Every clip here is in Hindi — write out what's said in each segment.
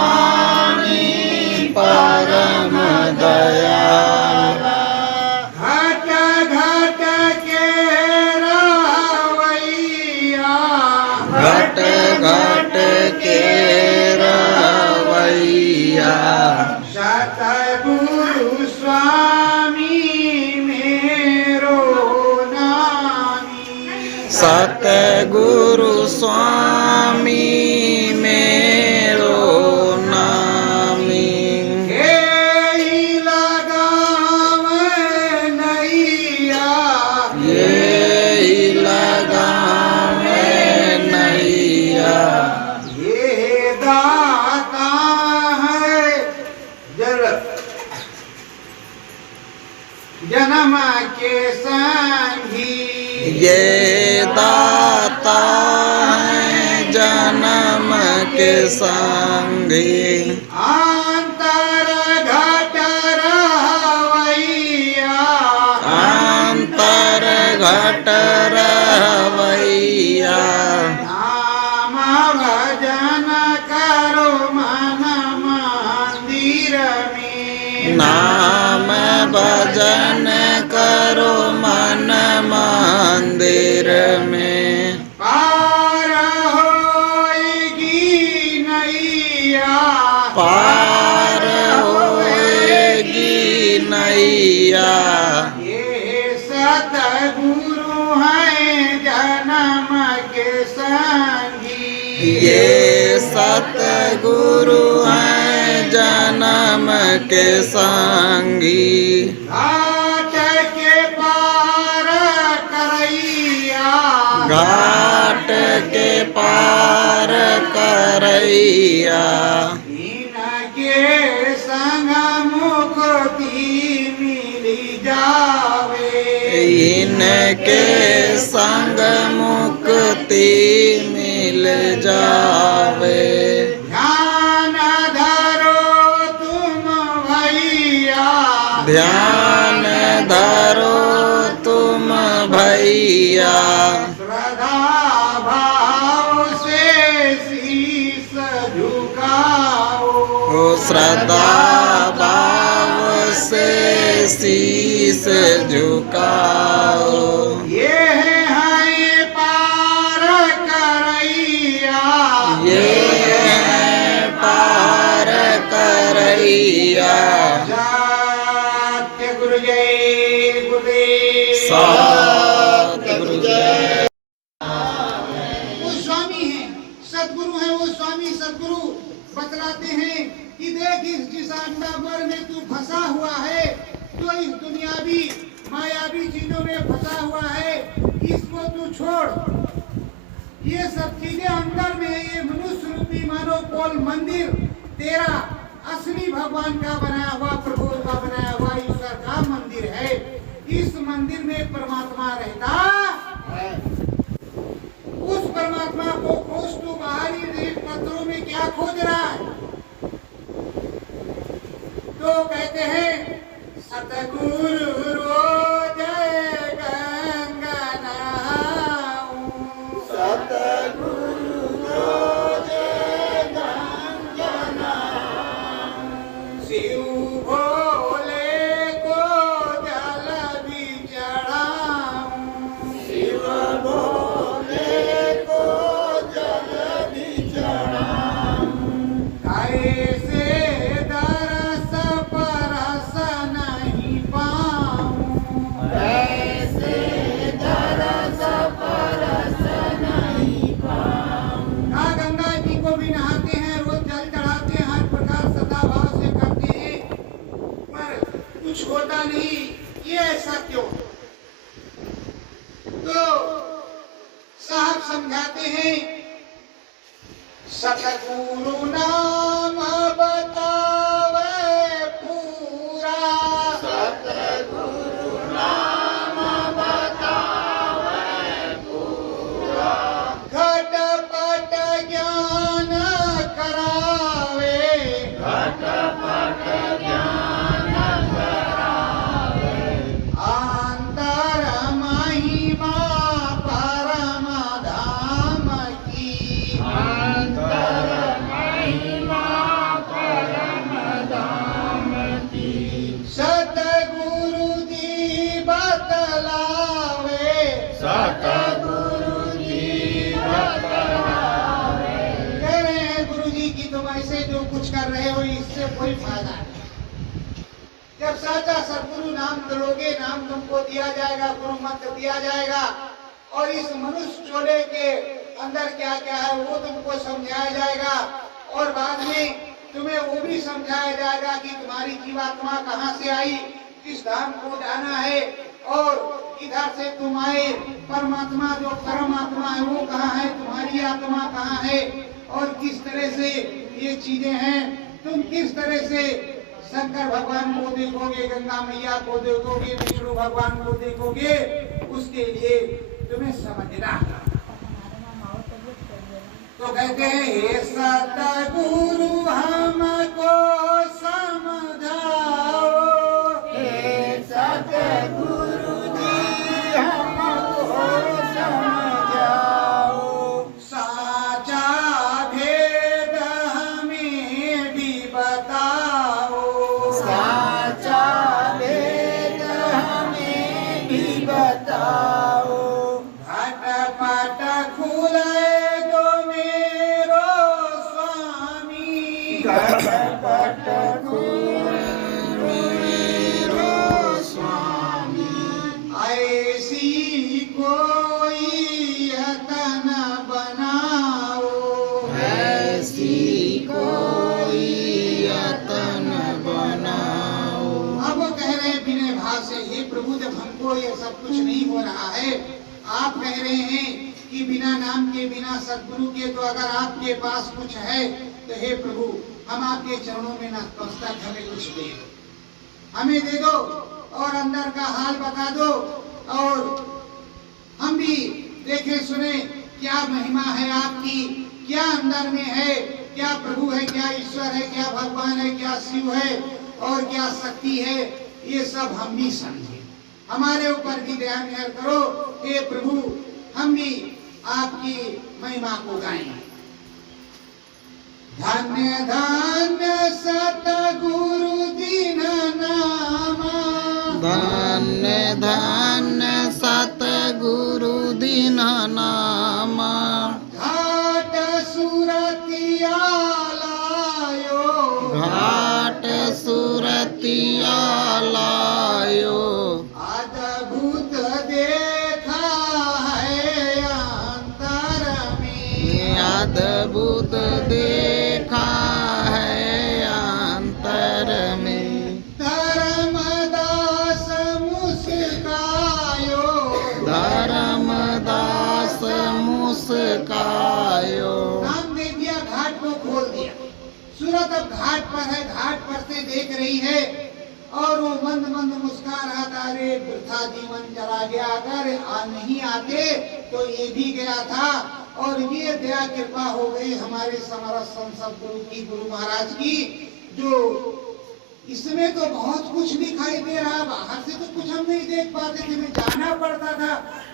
स्वामी परम दयाल। घट घट के रवैया, घट घट के रवैया। सतगुरु स्वामी मेरो नामी, सतगुरु स्वामी मेरो नामी। यही लगावे नैया, यही लगावे नैया। ये दाता है जन्म के संगी, ये दाता है जन्म के संगी। अंतर घट रवैया, अंतर घट रवैया। नाम भजन करो मन मंदिर में, नाम भजन करो मन मंदिर में। पार होएगी नैया, पार होएगी नैया। ये सतगुरु हैं जन्म के संगी, ये सतगुरु हैं जन्म के संगी। घाट के पार करैया, घाट के पार करैया। इनके संग मुक्ति मिली जावे, इनके संग मुक्ति मिल जावे। ध्यान धरो तुम भैया, ध्यान धरो तुम भैया। श्रद्धा भाव से शीश झुकाओ, ओ श्रद्धा भाव से शीस झुकाओ। ये है पार करैया, ये है पार करैया। सत्य गुरु जय गुरुदेव। सतगुरु जय। वो स्वामी है, सदगुरु है, वो स्वामी सदगुरु बतलाते हैं कि देख जिस अंडावर में तू फंसा हुआ है, जो इस दुनियावी मायावी चीजों में फंसा हुआ है, इसको तू छोड़। ये सब चीजें अंदर में है, ये मनुष्य रूपी मानव पोल मंदिर तेरा असली भगवान का बनाया हुआ, प्रभु का बनाया हुआ ईश्वर का मंदिर है। इस मंदिर में परमात्मा रहता है। उस परमात्मा को खोज तू बाहरी रेत पत्रों में क्या खोज रहा है? तो कहते हैं सतगुरु रोज गंगा नहाऊं, सतगुरु रोज गंगा नहाऊं। शिव भोले को जल भी चढ़ाऊं, शिव भोले को जल भी चढ़ाऊं। कैसे दरस परस नहीं पाऊं, ऐसे दरस परस नहीं पाऊं। गंगा जी को भी नहाते हैं, रोज जल चढ़ाते हैं, हर प्रकार सदा भाव से करते हैं, पर कुछ होता नहीं। ये ऐसा क्यों? तो साहब समझाते हैं सतगुरु नाम बतावे पूरा, सतगुरु नाम बतावे पूरा। घट पट ज्ञान करावे, घट पट ज्ञान करावे। अंतर महिमा परम धाम की, अंतर महिमा सतगुरु जी बतलावे। कह रहे हैं गुरु जी की तुम ऐसे जो कुछ कर रहे हो इससे कोई फायदा नहीं। जब साचा सदगुरु नाम लोगे, नाम तुमको दिया जाएगा, गुरु मंत्र दिया जाएगा और इस मनुष्य चोले के अंदर क्या क्या है वो तुमको समझाया जाएगा और बाद में तुम्हें वो भी समझाया जाएगा कि तुम्हारी जीवात्मा कहाँ से आई, किस धाम को जाना है और इधर से तुम आए, परमात्मा जो परमात्मा है वो कहाँ है, तुम्हारी आत्मा कहाँ है और किस तरह से ये चीजें हैं। तुम किस तरह से शंकर भगवान को देखोगे, गंगा मैया को देखोगे, विष्णु भगवान को देखोगे, उसके लिए तुम्हें समझना। तो कहते हैं हे सतगुरु हमको समझाओ, हे सतगुरु जी हमको समझाओ। साचा भेद हमें भी बताओ, साचा भेद हमें भी बताओ। घटपट खुले जो मेरो स्वामी, घटपट मेरो स्वामी। ऐसी कोई यतन बनाओ, ऐसी कोई यतन बनाओ। अब वो कह रहे हैं बिना भाव से, हे प्रभु जब हमको ये सब कुछ नहीं हो रहा है, आप कह रहे हैं कि बिना नाम के बिना सदगुरु के, तो अगर आपके पास कुछ है तो हे प्रभु हम आपके चरणों में नतमस्तक, हमें कुछ दे दो, हमें दे दो और अंदर का हाल बता दो और हम भी देखे सुने क्या महिमा है आपकी, क्या अंदर में है, क्या प्रभु है, क्या ईश्वर है, क्या भगवान है, क्या शिव है और क्या शक्ति है, ये सब हम भी समझे। हमारे ऊपर भी दया मेहर करो हे प्रभु, हम भी आपकी महिमा को गाएं। धन्य धन्य सतगुरु दीन नामा, धन्य धन्य सतगुरु दीन नामा। घाट सुरतिया लायो, घाट सुरतिया लायो। अद्भुत देखा है अंतर में, अद्भुत देखा है अंतर में। धर्मदास मुस्कायो, धर्मदास मुस्कायो। नाम दे दिया, घाट को खोल दिया। सूरत अब घाट पर है, घाट पर से देख रही है और वो मंद मंद मुस्कुरा रहा था, अरे वृथा जीवन चला गया, अगर नहीं आते तो ये भी गया था। और ये दया कृपा हो गई हमारे समरस संत गुरु की, गुरु महाराज की, जो इसमें तो बहुत कुछ दिखाई दे रहा, बाहर से तो कुछ हम नहीं देख पाते थे, हमें जाना पड़ता था।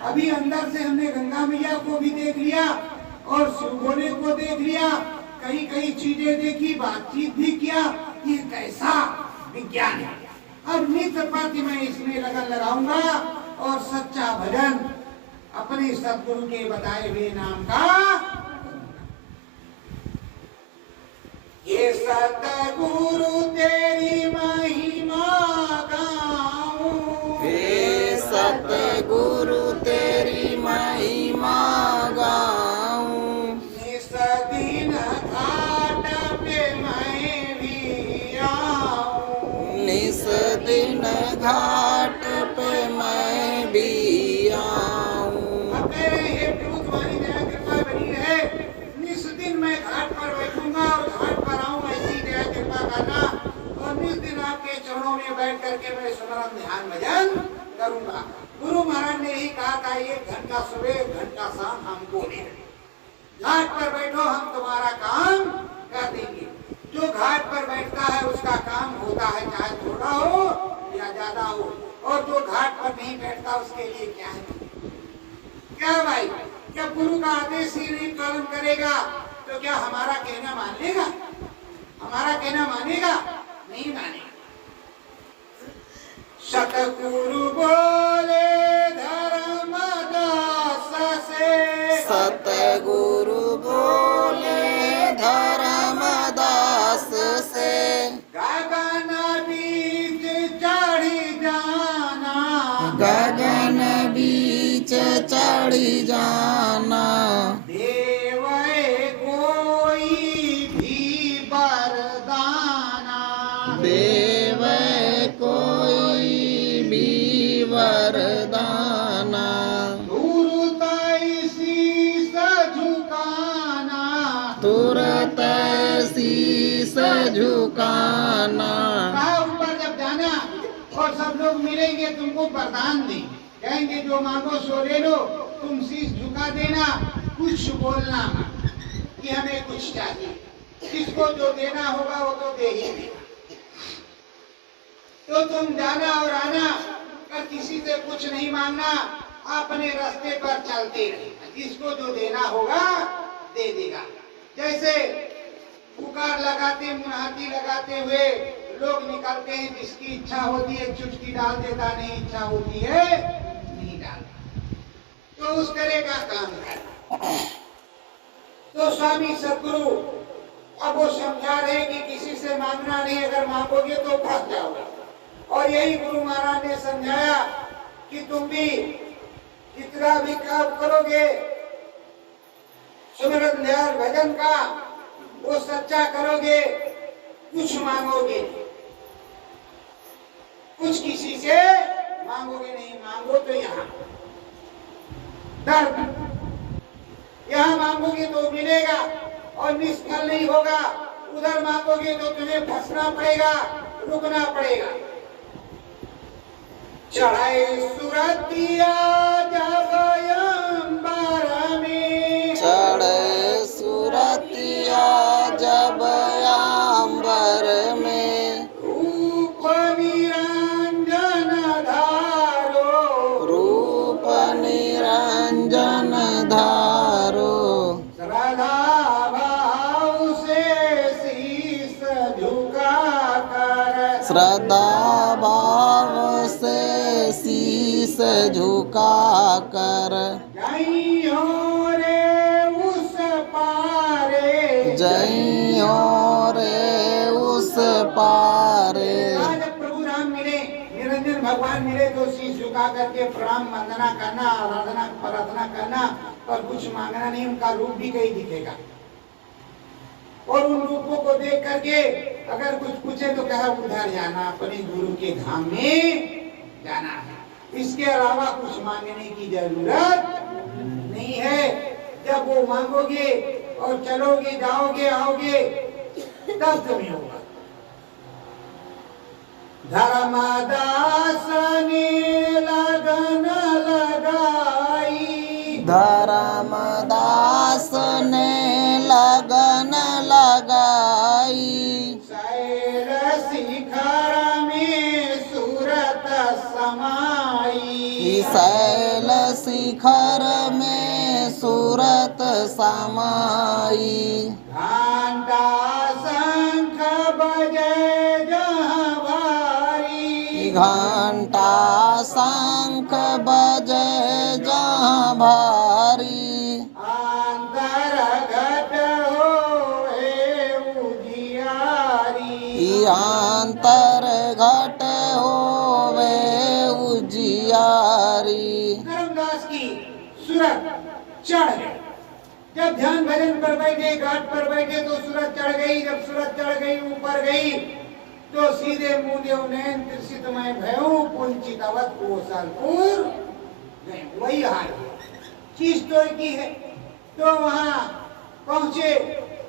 अभी अंदर से हमने गंगा मैया को भी देख लिया और शिव भोले को देख लिया, कई कई चीजें देखी, बातचीत भी किया। ये कैसा विज्ञान है। अब नित्य प्रति मैं इसमें लगन लगाऊंगा और सच्चा भजन अपने सतगुरु के बताए हुए नाम का। ये सतगुरु तेरी महिमा गाऊं, हे सतगुरु तेरी महिमा गाऊं। निस दिन घाट पे मैं भी आऊं, निस दिन घाट पे मैं भी आऊं। अब कह रहे हैं प्रभु तुम्हारी दया कृपा बनी है, निस दिन मैं घाट पर बैठूंगा और घाट पर आऊं, ऐसी दया कृपा करना। और निस दिन आपके चरणों में बैठ करके मैं स्मरण ध्यान भजन करूंगा। गुरु महाराज ने ही कहा था, 1 घंटा सुबह 1 घंटा शाम हमको दे दे। घाट पर बैठो, हम तुम्हारा काम कर देंगे। जो घाट पर बैठता है उसका काम होता है, चाहे थोड़ा हो या ज्यादा हो। और जो घाट पर नहीं बैठता उसके लिए क्या है, क्या भाई, जब गुरु का आदेश ही नहीं पालन करेगा तो क्या हमारा कहना मान लेगा? हमारा कहना मानेगा? नहीं मानेगा। सतगुरु बोले धर्मदास, गगन बीच चढ़ी जाना। देवै कोई भी वरदाना। देव कोई भी वरदाना। तुरत शीस झुकाना। तुरत शीस झुकाना। कहा ऊपर जब जाना और सब लोग मिलेंगे तुमको वरदान दें, कहेंगे जो मांगो सो ले लो, तुम शीश झुका देना, कुछ बोलना मत कि हमें कुछ चाहिए। किसको जो देना होगा वो तो दे ही देगा। तो तुम जाना और आना और किसी से कुछ नहीं मांगना, अपने रास्ते पर चलते रहना, जिसको जो देना होगा दे देगा। जैसे पुकार लगाते मुनादी लगाते हुए लोग निकलते हैं, जिसकी इच्छा होती है चुटकी डाल देता, नहीं इच्छा होती है नहीं डालता, तो उस तरह का काम करना। तो स्वामी सदगुरु अब वो समझा रहे कि किसी से मांगना नहीं, अगर मांगोगे तो फंस जाओगे। और यही गुरु महाराज ने समझाया कि तुम भी जितना भी काम करोगे सुमिरन ध्यान भजन का, वो सच्चा करोगे, कुछ मांगोगे, कुछ किसी से मांगोगे नहीं। मांगो तो यहाँ दर्द, यहाँ मांगोगे तो मिलेगा और निष्फल नहीं होगा। उधर मांगोगे तो तुम्हें फंसना पड़ेगा, रुकना पड़ेगा। चढ़ाए सुरतिया जब अंबर में। चढ़े सुरतिया जब अंबर में। रूप निरंजन धारो। रूप निरंजन धारो। श्रद्धा भाव से शीस झुका कर। श्रद्धा भाव से शीस झुका कर। जइयो रे उस पारे। जइयो रे उस पारे। आज प्रभु राम मिले, निरंजन भगवान मिले तो शीश झुका करके प्रणाम वंदना करना, आराधना प्रार्थना करना, और कुछ मांगना नहीं। उनका रूप भी कहीं दिखेगा और उन रूपों को देख करके अगर कुछ पूछे तो कहा उधर जाना, अपने गुरु के धाम में जाना है। इसके अलावा कुछ मांगने की जरूरत नहीं है। जब वो मांगोगे और चलोगे, जाओगे, आओगे, तब तुम्हें होगा। धर्मदास ने लगन लगाई। धर्मदास ने लगन लगाई। शैल शिखर में सूरत समाई। शैल शिखर में सूरत समाई। घंटा शंख बजे जहाँ भारी। घंटा शंख बजे जहाँ भारी। अंतर घट होए उजियारी। अंतर घट होवे उजियारी। धर्मदास की सूरत चढ़ गई। जब ध्यान भजन पर बैठे, घाट पर बैठे तो सूरत चढ़ गई। जब सूरत चढ़ गई, ऊपर गई, तो सीधे मुंह देव नैन त्रिसितमय भयऊ पुंचितवत कोसलपुर गए। वही हाल चीज तो एक ही है। तो वहां पहुंचे।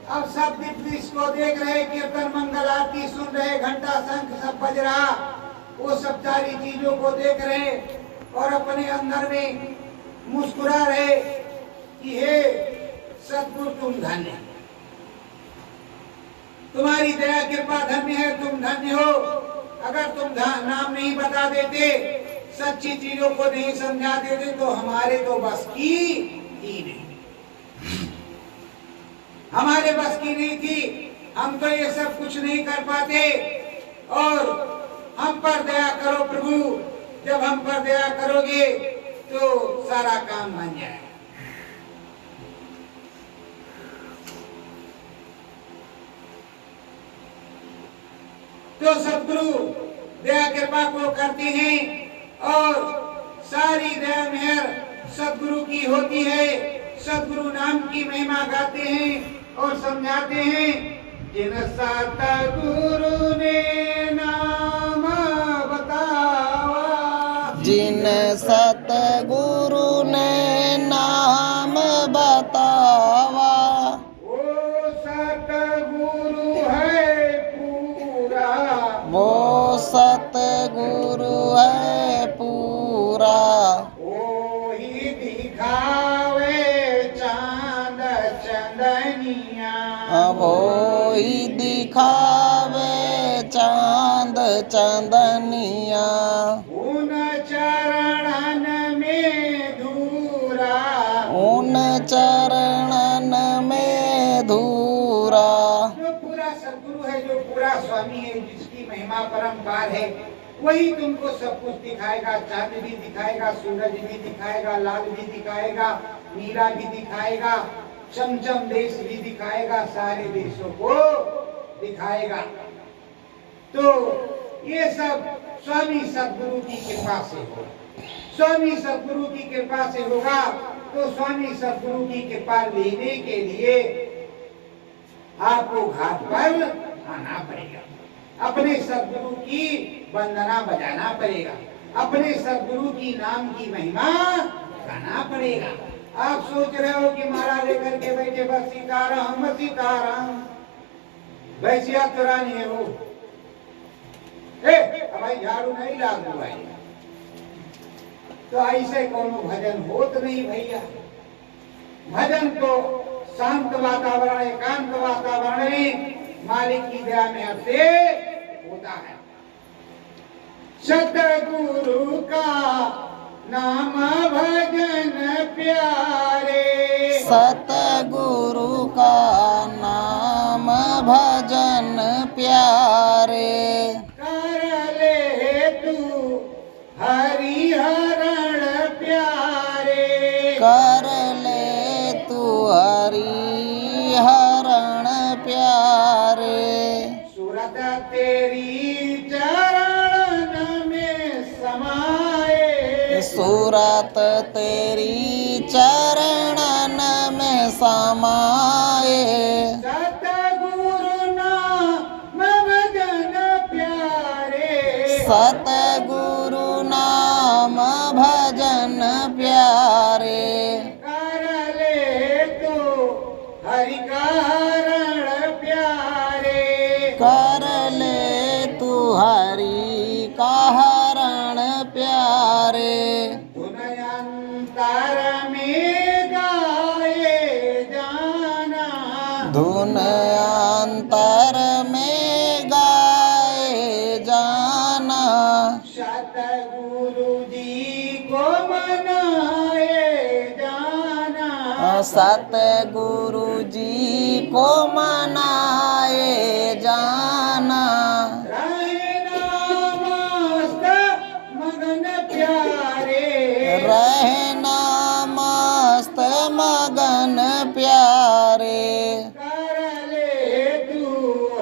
अब सब दिव्य को देख रहे, कीर्तन मंगल आरती सुन रहे, घंटा शंख सब बज रहा, वो सब सारी चीजों को देख रहे और अपने अंदर में मुस्कुरा रहे कि हे सतगुरु तुम धन्य, तुम्हारी दया कृपा धन्य है, तुम धन्य हो। अगर तुम नाम नहीं बता देते, सच्ची चीजों को नहीं समझा देते तो हमारे तो बस की ही नहीं, हमारे बस की नहीं थी। हम तो ये सब कुछ नहीं कर पाते और हम पर दया करो प्रभु। जब हम पर दया करोगे तो सारा काम बन जाए। तो सदगुरु दया कृपा को करते हैं और सदगुरु की होती है। सदगुरु नाम की महिमा गाते हैं और समझाते हैं। जिन सतगुरु ने नाम बतावा, जिन सतगुरु ने नाम बतावा, वो सतगुरु है पूरा, वो सतगुरु है पूरा। वो ही दिखावे चांद चंदनिया, वो ही दिखावे चांद चंदनिया। उन चरणन में धूरा, उन चरणन में धूरा। जो पूरा सदगुरु है, जो पूरा स्वामी है, जिसकी महिमा परम्पार है, वही तुमको सब कुछ दिखाएगा। चांद भी दिखाएगा, सूरज भी दिखाएगा, लाल भी दिखाएगा, नीला भी दिखाएगा, चमचम देश भी दिखाएगा, सारे देशों को दिखाएगा। तो ये सब स्वामी सदगुरु की कृपा से होगा। स्वामी सदगुरु की कृपा से होगा। तो स्वामी सदगुरु की कृपा लेने के लिए आपको घाट पर आना पड़ेगा। अपने सदगुरु की वंदना बजाना पड़ेगा। अपने सदगुरु की नाम की महिमा गाना पड़ेगा। आप सोच रहे हो कि माला लेकर के बैठे बस सीताराम सीताराम, वैसिया तो रानी है वो। भाई झाड़ू नहीं लागू भाई, तो ऐसे कोनो भजन होत नहीं भैया। भजन तो शांत वातावरण, एकांत वातावरण में मालिक की दया में से होता है। सतगुरु का नाम भजन प्यारे, सतगुरु का नाम भजन प्यारे। कर ले तू हरिहरण प्यारे, कर ले तू हरि हरण प्यारे। सूरत तेरी चरण में समाए, सूरत तेरी चरणन में समाए। सतगुरु नाम भजन प्यारे, सतगुरु नाम भजन प्यारे। कर ले तू हरिकारण प्यारे, कर ले तू हरि का हरण प्यारे। धुन अंतर में गाए जाना, धुन अंतर में गाए जाना। सतगुरु जी को मनाए जाना, सतगुरु जी को मनाए जाना। रहना मस्त मगन प्यारे, रहना मस्त मगन प्यारे। कर ले तू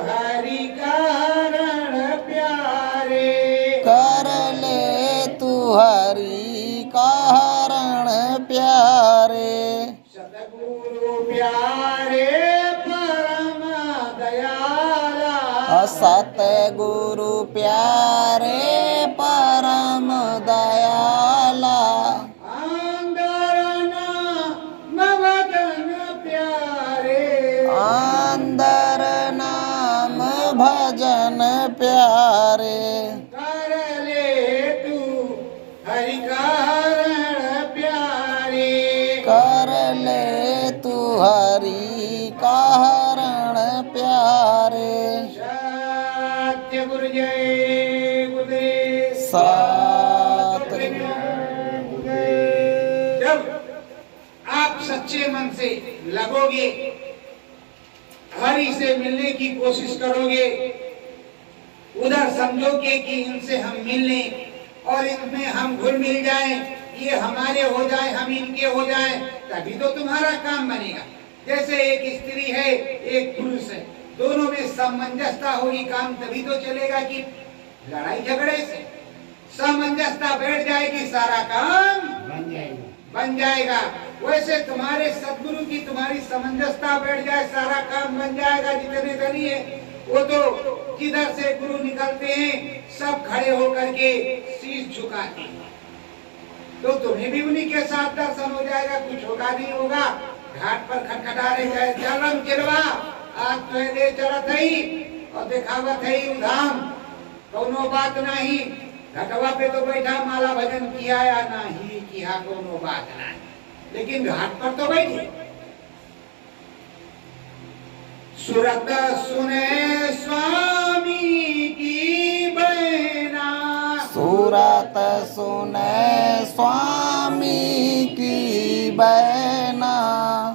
हरि कारण प्यारे, कर ले तू हरि का हरण प्यारे। सतगुरु प्यारे परम दयाला, सतगुरु प्यारे परम दयाला। अंदर नाम भजन प्यारे, अंदर नाम भजन प्यारे। कर ले तू हरि कारण प्यारे, कर ले तू हरि का हरण प्यारे। सत्य गुरु जय गुरुदेव। सत जब आप सच्चे मन से लगोगे, हरि से मिलने की कोशिश करोगे, उधर समझोगे कि इनसे हम मिल लें और इनमें हम घुल मिल जाएं, ये हमारे हो जाए, हम इनके हो जाएं, तभी तो तुम्हारा काम बनेगा। जैसे एक स्त्री है, एक पुरुष है, दोनों में सामंजस्यता होगी, काम तभी तो चलेगा कि लड़ाई झगड़े से सामंजस्यता बैठ जाएगी, सारा काम बन बन जाएगा। वैसे तुम्हारे सदगुरु की तुम्हारी समंजसता बैठ जाए, सारा काम बन जाएगा। जितने धनी है वो तो जिधर से गुरु निकलते हैं सब खड़े होकर के शीश झुकाते हैं। तो तुम्हें भी उन्हीं के साथ दर्शन हो जाएगा, कुछ होगा नहीं होगा। घाट पर खटखटा रहे जाए, चलम चिलवा आज तो ले चलत है और दिखावत है उधाम, कोनो बात नहीं। घटवा पे तो बैठा माला भजन किया या नहीं किया कोनो बात नहीं, लेकिन घाट पर तो बैठे। सुरत सुने स्वामी की बहना, सूरत सुने स्वामी की बहना,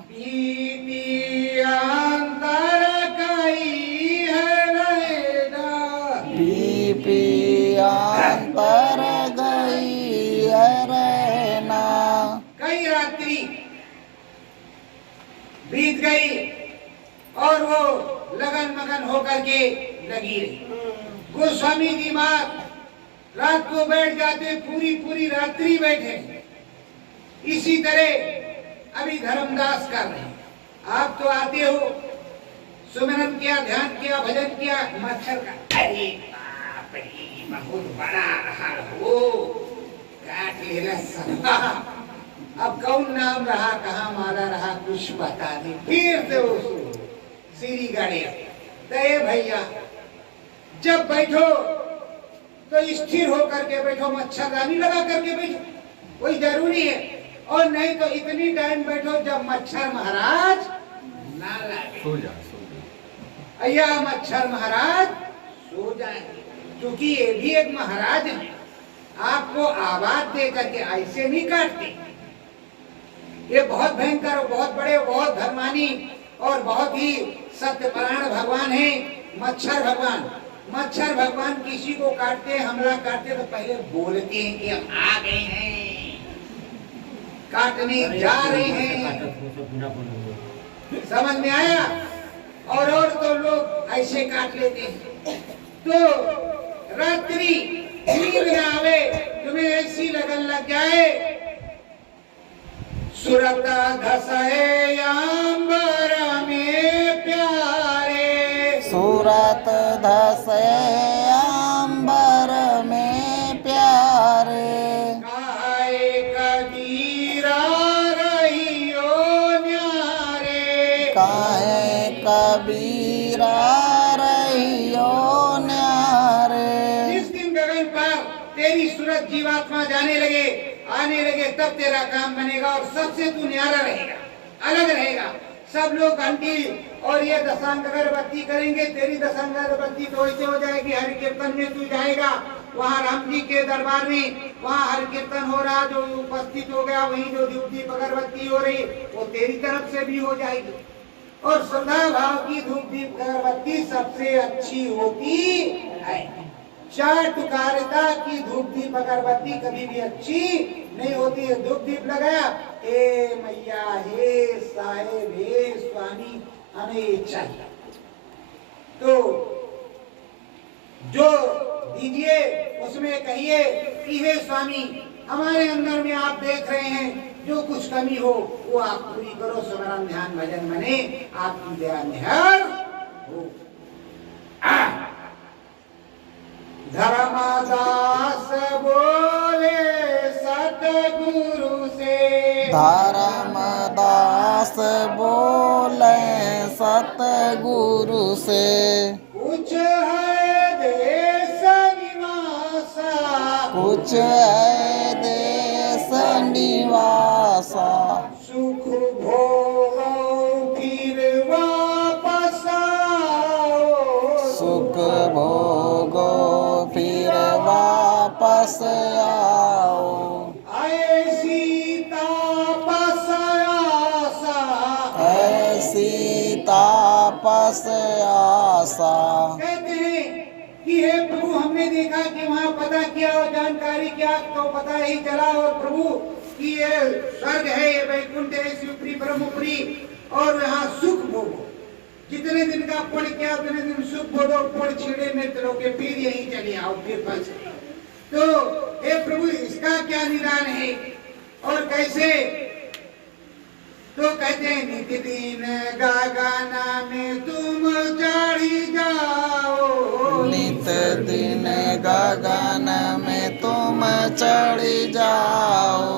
बीती अंतर कई है रहना, पीपी अंतर गई है रहना। कई रात्रि बीत गई और वो लगन मगन होकर के लगी रही। गोस्वामी जी बात रात को बैठ जाते, पूरी पूरी रात्रि बैठे। इसी तरह अभी धर्मदास कर रहे हैं। आप तो आते हो, सुमिरन किया, ध्यान किया, भजन किया, मच्छर का अरे बाप रे बहुत बड़ा रहा हो, काट लेना सब। अब कौन नाम रहा, कहाँ माला रहा, कुछ पता नहीं। फिर से वो सीरी गाड़ी तय भैया, जब बैठो तो स्थिर होकर के बैठो, मच्छरदानी लगा करके बैठो, वही जरूरी है। और नहीं तो इतनी टाइम बैठो जब मच्छर महाराज ना लगे, अय्या मच्छर महाराज सो जाए। क्योंकि ये भी एक महाराज है, आपको आवाज दे करके ऐसे नहीं काटते। ये बहुत भयंकर और बहुत बड़े, बहुत धर्मानी और बहुत ही सत्यपरायण भगवान है मच्छर भगवान। मच्छर भगवान किसी को काटते, हमला करते तो पहले बोलते हैं कि हम आ गए हैं, काटने जा रहे हैं। समझ में आया? और तो लोग ऐसे काट लेते हैं। तो रात्रि नींद न आवे, तुम्हें ऐसी लगन लग जाए, सुरत धसए अंबर में प्यारे, सूरत धसे अंबर में प्यारे, काहे कबीरा रहियो न्यारे, काहे कबीरा रहियो न्यारे। जिस दिन गगन पर तेरी सूरत जीवात्मा जाने लगे, आने लगे, तब तेरा काम बनेगा और सबसे तू न्यारा रहेगा, अलग रहेगा। सब लोग घंटी और ये दशांग अगरबत्ती करेंगे, तेरी दशांग अगरबत्ती तो ऐसे हो जाएगी, हर कीर्तन में तू जाएगा, वहाँ राम जी के दरबार में, वहाँ हर कीर्तन हो रहा, जो उपस्थित हो गया, वहीं जो धूप दीप अगरबत्ती हो रही वो तेरी तरफ से भी हो जाएगी। और श्रद्धा भाव की धूप दीप अगरबत्ती सबसे अच्छी होती है। चाटुकारिता की धूप दीप अगरबत्ती कभी भी अच्छी नहीं होती है। धूप दीप लगाया, हे मैया, हे साहेब, हे स्वामी, हमें चाहिए तो जो दीजिए उसमें कहिए कि हे स्वामी, हमारे अंदर में आप देख रहे हैं, जो कुछ कमी हो वो आप पूरी करो। स्मरण ध्यान भजन बने, आपकी दया निहार हो। धर्मदास बोले सतगुरु से, धर्मदास बोले सतगुरु से, कुछ है देश निवासा, कुछ है देश निवासा, सुख भोगो फिर वापस आओ, सुख भोगो फिर वापस आओ। ऐसी तापस आशा, ऐसी तापस आशा। कहते हैं कि हे प्रभु, हमने देखा कि वहाँ पता किया और जानकारी किया तो पता ही चला, और प्रभु कि ये स्वर्ग है, ये वैकुंठ है, शिवपुरी ब्रह्मपुरी, और यहाँ सुख भोगो। जितने दिन का पुण्य किया उतने दिन सुख भोगो, पुण्य छीड़े मित्रों के, फिर यहीं चले आओ, फिर फंस। तो हे प्रभु, इसका क्या निदान है? और कैसे? तो कहते हैं नित दिन गगन में तुम चढ़ी जाओ, नित दिन गगन में तुम चढ़ी जाओ,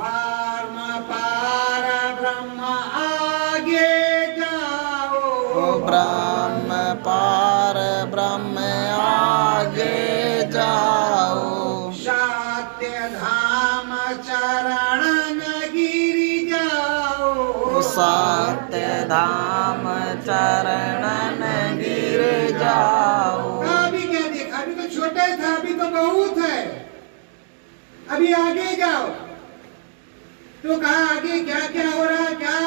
परम पार ब्रह्म आगे जाओ, ब्रह्म पार ब्रह्म आगे जाओ, सत्य धाम चरण गिरी जाओ, सत्य धाम चरणन गिर जाओ। अभी क्या देखा? अभी तो छोटे था, अभी तो बहुत है, अभी आगे जाओ। तो कहा आगे क्या क्या हो रहा है? क्या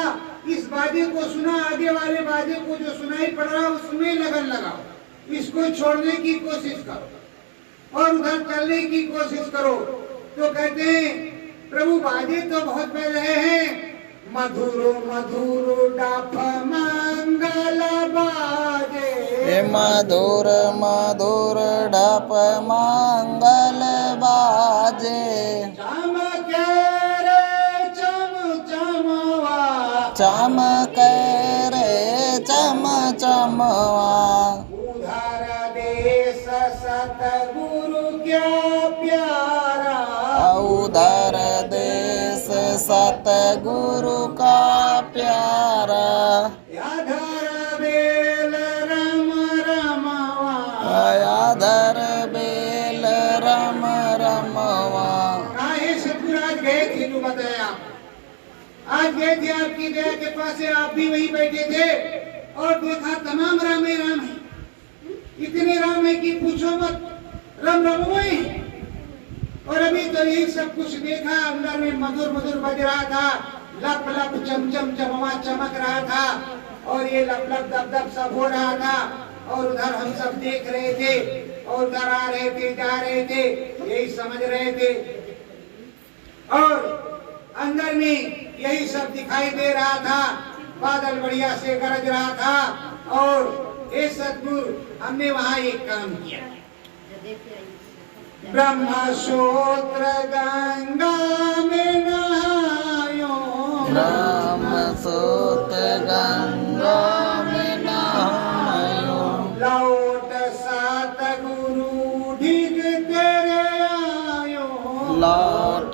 इस बाजे को सुना, आगे वाले बाजे को जो सुनाई पड़ रहा है उसमें लगन लगाओ, इसको छोड़ने की कोशिश करो और उधर चलने की कोशिश करो। तो कहते हैं प्रभु बाजे तो बहुत बज रहे हैं, मधुर मधुर डाफ मंगल बाजे, हे मधुर मधुर ढप मंगल बाजे, चमके रे चम चमवा, चमक रे चम चमवा, उधर देश सतगुरु क्या प्यारा, उधर देश सतगुरु का प्यारा, याधर बेल रम रमवा, आयाधर बेल रम रमवा। काहे सतगुरु आज गए थे? जो बताया आज गए थे आपकी दया के पास से, आप भी वहीं बैठे थे और देखा तमाम राम ही राम है, इतने राम है कि पूछो मत, राम राम वही है। और अभी तो यही सब कुछ देखा, अंदर में मधुर मधुर बज रहा था, लप लप चम चम चमवा चमक रहा था, और ये लप लप दब दब सब हो रहा था, और उधर हम सब देख रहे थे, और उधर आ रहे थे, जा रहे थे, यही समझ रहे थे, और अंदर में यही सब दिखाई दे रहा था, बादल बढ़िया से गरज रहा था। और हे सतगुरु, हमने वहां एक काम किया, ब्रह्मसूत्र गंगा में नहायो, ब्रह्मसूत्र गंगा में नहायो, लौट सतगुरु ढिग तेरे आयो, लौट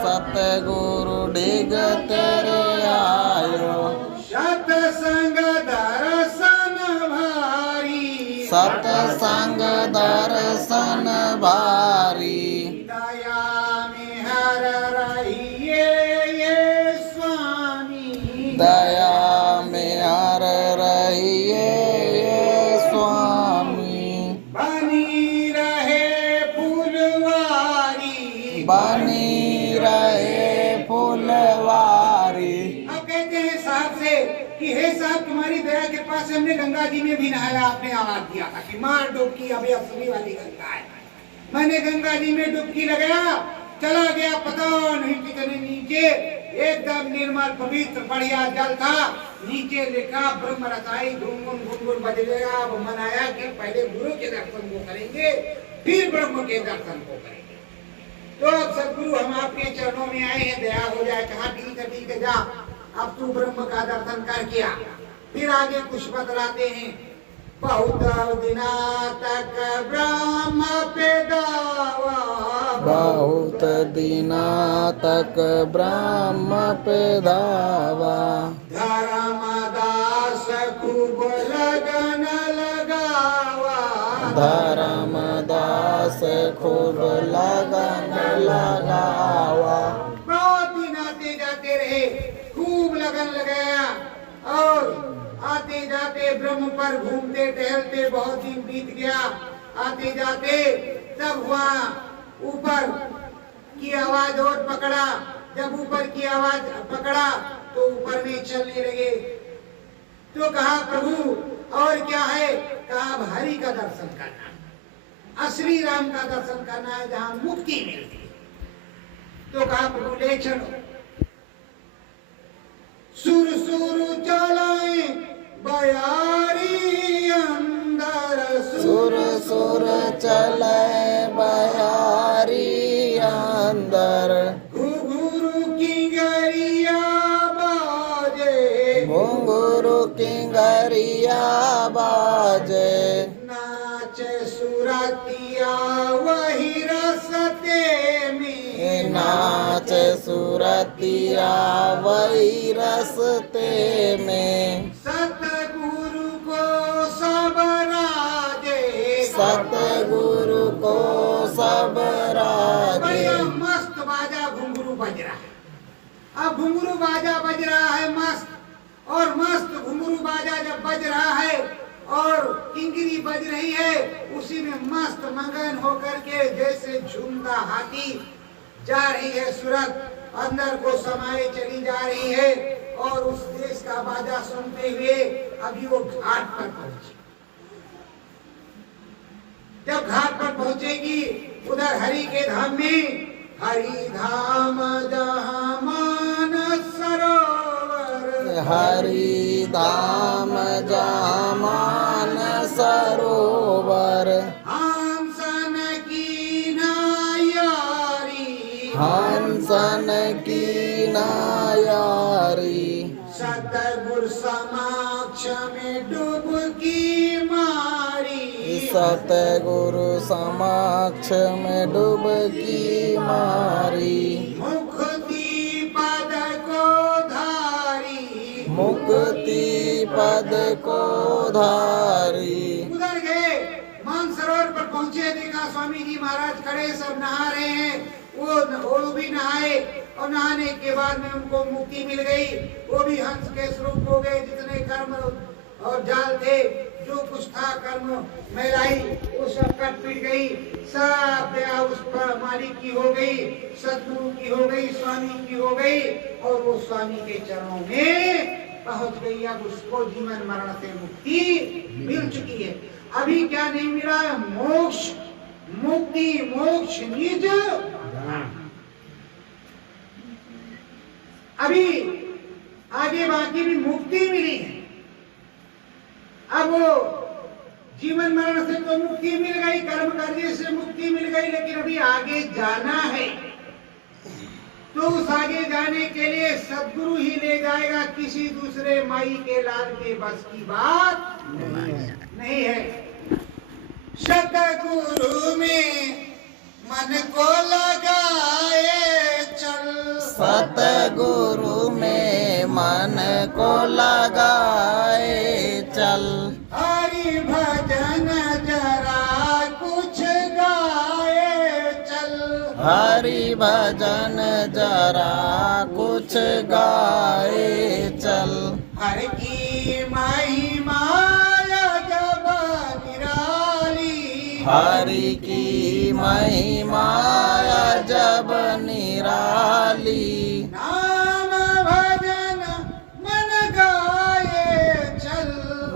सतगुरु डिग तेरे आयो, सतसंग दर्शन भारी, सतसंग दर्शन भारी, दया में हर रहिए ये स्वामी, दया में हर रहिए ये स्वामी, बनी रहे फूलवारी, बनी रहे फुलवारी। अब कहते हैं साहब से कि हे साहब, तुम्हारी दया के पास से हमने गंगा जी में भी नहाया, आपने आवाज दिया था कि मार डुबकी, अभी असली वाली गंगा है। मैंने गंगा जी में डुबकी लगाया, चला गया पता नहीं कितने नीचे, एकदम निर्मल पवित्र बढ़िया जल था, नीचे लिखा ब्रह्म रसाई घुंघुन घुंघुन बजलेगा। अब मन आया कि पहले गुरु के दर्शन को करेंगे, फिर ब्रह्म के दर्शन को करेंगे। तो अब सदगुरु हम आपके चरणों में आए हैं, दया हो जाए। कहा ठीक है जा, अब तू ब्रह्म का दर्शन कर किया, फिर आगे कुछ बतलाते हैं। बहुत दिना तक ब्रह्म पे दावा, बहुत दिना तक ब्रह्म पे धावा, धर्मदास खूब लगन लगावा, धर्मदास खूब लगन लगावा। बहुत दिन आते जाते रहे, खूब लगन लगाया, और आते जाते ब्रह्म पर घूमते टहलते बहुत दिन बीत गया। आते जाते तब हुआ ऊपर की आवाज और पकड़ा, जब ऊपर की आवाज पकड़ा तो ऊपर में चलने लगे। तो कहा प्रभु और क्या है? कहा अब हरि का दर्शन करना, असली राम का दर्शन करना है, जहां मुक्ति मिलती है। तो कहा प्रभु ले चलो। सुर सुर चलाए बयारी अंदर, सुर सुर चले बयारी अंदर, घुघुरु सुरतिया बाजे नाचे सुरतिया वही रसते में नाच सुरतिया वही रसते में सतगुरु को सब राजे सतगुरु को सब राजे बढ़िया मस्त बाजा घुंघरू बज रहा है। अब घुंघरू बाजा बज रहा है मस्त, और मस्त घुंघरू बाजा जब बज रहा है और किंगरी बज रही है, उसी में मस्त मगन होकर के जैसे झूमता हाथी जा रही है सूरत, अंदर को समाये चली जा रही है। और उस देश का बाजा सुनते हुए अभी वो घाट पर पहुंची। जब घाट पर पहुंचेगी उधर हरि के धाम में, हरि धाम जहाँ मानस सरोवर हरि धाम जहाँ मानस सरोवर हंसन की नायारी हंसन की नायारी सतगुरु समक्ष में डुबकी मारी सतगुरु समक्ष में डुबकी मारी मुक्ति पद को धारी मुक्ति पद को धारी। उधर गए मानसरोवर पर पहुंचे, देखा स्वामी जी महाराज खड़े सब नहा रहे हैं। वो भी नहाए और नहाने के बाद में उनको मुक्ति मिल गई। वो भी हंस के स्वरूप हो गए। जितने कर्म और जाल थे, जो कुछ था कर्म मैलाई, वो सब कट पिट गई। सब दया उस पर मालिक की हो गई, सतगुरु की हो गई, स्वामी की हो गई, और वो स्वामी के चरणों में पहुंच गई। अब उसको जीवन मरण से मुक्ति मिल चुकी है। अभी क्या नहीं मिला है? मोक्ष, मुक्ति, मोक्ष, निज। अभी आगे बाकी भी मुक्ति मिली है। अब वो जीवन मरण से तो मुक्ति मिल गई, कर्म करने से मुक्ति मिल गई, लेकिन अभी आगे जाना है। तो उस आगे जाने के लिए सदगुरु ही ले जाएगा, किसी दूसरे माई के लाल के बस की बात नहीं है। सतगुरु में मन को लगाए चल सतगुरु में मन को लगाए चल हरि भजन जरा कुछ गाए चल हरि भजन जरा कुछ गाए चल हर की महिमा जब निराली हरि की महिमा जब निराली नाम भजन मन गाए चल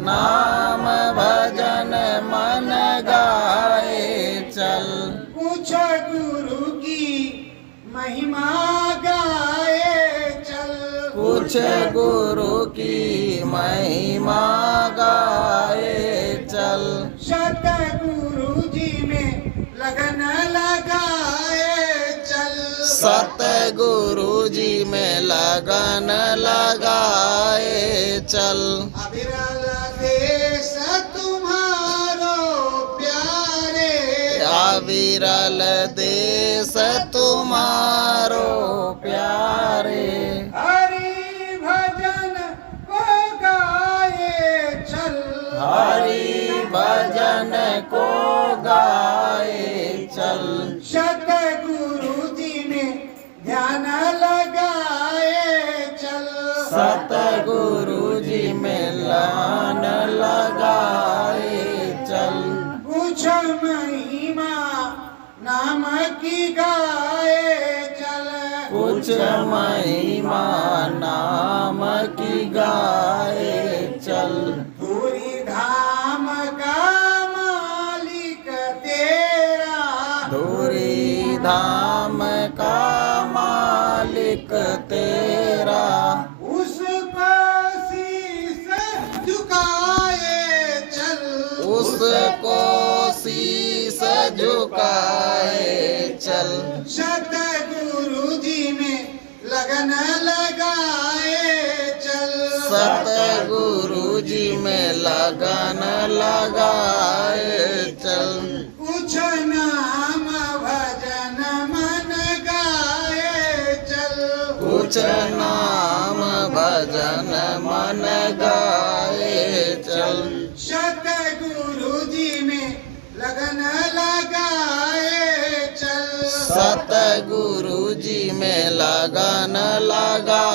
नाम भजन मन गाए चल कुछ गुरु की महिमा गाए चल कुछ गुरु की महिमा गाए चल सतगुरु जी में लगन लगाए चल सतगुरु जी में लगन लगाए चल अविरल देश तुम्हारो प्यारे अविरल देश तुम्हारो प्यारे हरि भजन को गाए चल हरि भजन को गाए चल सतगुरु जी में ध्यान लगाए चल सतगुरु जी में ध्यान लगाए चल कुछ महिमा नाम की गाए चल कुछ महिमा नाम की गाए चल धूरी धाम का मालिक तेरा धूरी धाम का मालिक तेरा उसको शीश झुकाए चल उसको शीस झुकाए चल सतगुरु जी में लगन लगाए चल सतगुरु जी में लगन लगाए चल। कुछ नाम भजन मन गाए चल। कुछ नाम भजन मन गाए चल। सतगुरु जी में लगन लगाए चल। सतगुरु जी में लगन लगाए